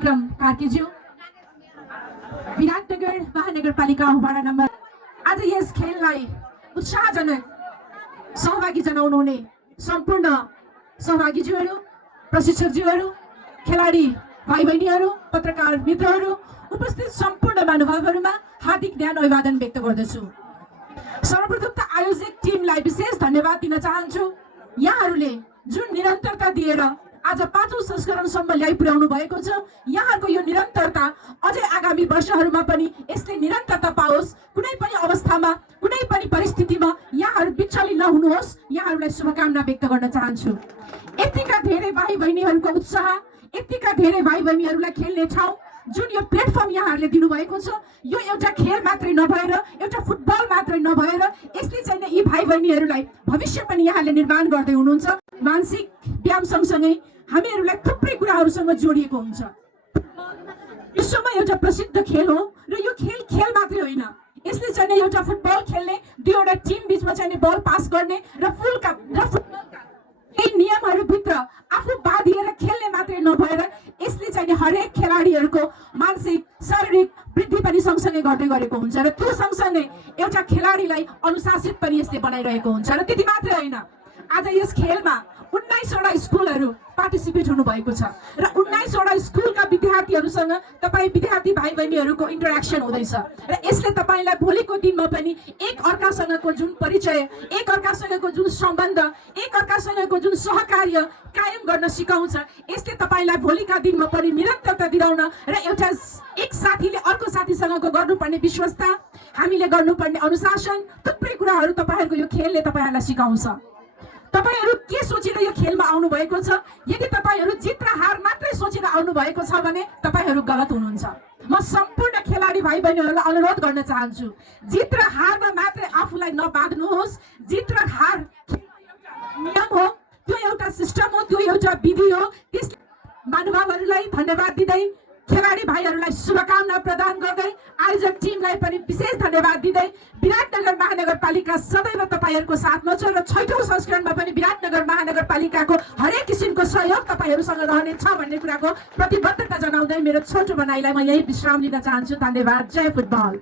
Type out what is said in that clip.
विक्रम कार्कीज्यू, विराटनगर महानगरपालिका वडा नम्बर। आज यस खेललाई उत्साहजनक सहभागी जनाउनु हुने सम्पूर्ण सहभागीज्यूहरू, प्रशिक्षकज्यूहरू, खेलाडी भाइ बहिनीहरू, पत्रकार मित्रहरू, उपस्थित सम्पूर्ण महानुभावहरूमा हार्दिक ध्यान अभिवादन व्यक्त गर्दछु। सर्वप्रथम त आयोजक टिमलाई विशेष धन्यवाद दिन चाहन्छु। यहाँहरूले जुन निरन्तरता दिएर आज 5औं संस्करणसम्म ल्याइ पुर्याउनु भएको छ, यहाँहरूको यो निरन्तरता अझै आगामी वर्षहरूमा पनि यसले निरन्तरता पाओस्। कुनै पनि अवस्थामा, कुनै पनि परिस्थितिमा यहाँहरू विचलित नहुनुहोस्, यहाँहरूलाई शुभकामना व्यक्त गर्न चाहन्छु। यतिका धेरै भाइ बहिनीहरूको उत्साह, यतिका धेरै भाइ बहिनीहरूलाई खेल्ने ठाउँ, जुन यो प्लेटफर्म यहाँहरूले दिनुभएको छ, यो एउटा खेल मात्रै नभएर, एउटा फुटबल मात्रै नभएर, यसले चाहिँ यी भाइ बहिनीहरूलाई भविष्य पनि यहाँले निर्माण गर्दै हुनुहुन्छ। मानसिक व्यायाम सँगसँगै हामीहरूलाई थुप्रै कुराहरूसँग जोडिएको हुन्छ। विश्वमा एउटा प्रसिद्ध खेल हो र यो खेल मात्रै होइन, यसले चाहिँ एउटा फुटबल खेल्ने, दुईवटा टिम बिचमा चाहिँ बल पास गर्ने र फुटबलका यही नियमहरूभित्र आफू बाँधिएर खेल्ने मात्रै नभएर यसले चाहिँ हरेक खेलाडीहरूको मानसिक शारीरिक वृद्धि पनि सँगसँगै गर्दै गरेको हुन्छ र त्यो सँगसँगै एउटा खेलाडीलाई अनुशासित पनि यसले बनाइरहेको हुन्छ। र त्यति मात्रै होइन, आज यस खेलमा 19वटा स्कुलहरू पार्टिसिपेट हुनुभएको छ र 19वटा स्कुलका विद्यार्थीहरूसँग तपाईँ विद्यार्थी भाइ बहिनीहरूको इन्टरेक्सन हुँदैछ र यसले तपाईँलाई भोलिको दिनमा पनि एक अर्कासँगको जुन परिचय, एक अर्कासँगको जुन सम्बन्ध, एक अर्कासँगको जुन सहकार्य कायम गर्न सिकाउँछ। यसले तपाईँलाई भोलिका दिनमा पनि निरन्तरता दिलाउन र एउटा एक साथीले अर्को साथीसँगको गर्नुपर्ने विश्वस्ता, हामीले गर्नुपर्ने अनुशासन, थुप्रै कुराहरू तपाईँहरूको यो खेलले तपाईँहरूलाई सिकाउँछ। तपाईहरू के सोचेर यो खेलमा आउनु भएको छ? यदि तपाईहरू जित र हार मात्रै सोचेर आउनु भएको छ भने तपाईहरू गलत हुनुहुन्छ। म सम्पूर्ण खेलाडी भाइ बहिनीहरूलाई अनुरोध गर्न चाहन्छु, जित र हारमा मात्रै आफूलाई नबाँध्नुहोस्। जित र हार नियम हो, त्यो एउटा सिस्टम हो, त्यो एउटा विधि हो। त्यस महानुभावहरूलाई धन्यवाद दिँदै, खेलाडी भाइहरूलाई शुभकामना प्रदान गर्दै, आयोजक टिमलाई पनि विशेष धन्यवाद दिँदै, विराटनगर महानगरपालिका सदैव तपाईँहरूको साथमा छ र 6औं संस्करणमा पनि विराटनगर महानगरपालिकाको हरेक किसिमको सहयोग तपाईँहरूसँग रहनेछ भन्ने कुराको प्रतिबद्धता जनाउँदै मेरो छोटो भनाइलाई म यही विश्राम लिन चाहन्छु। धन्यवाद। जय फुटबल।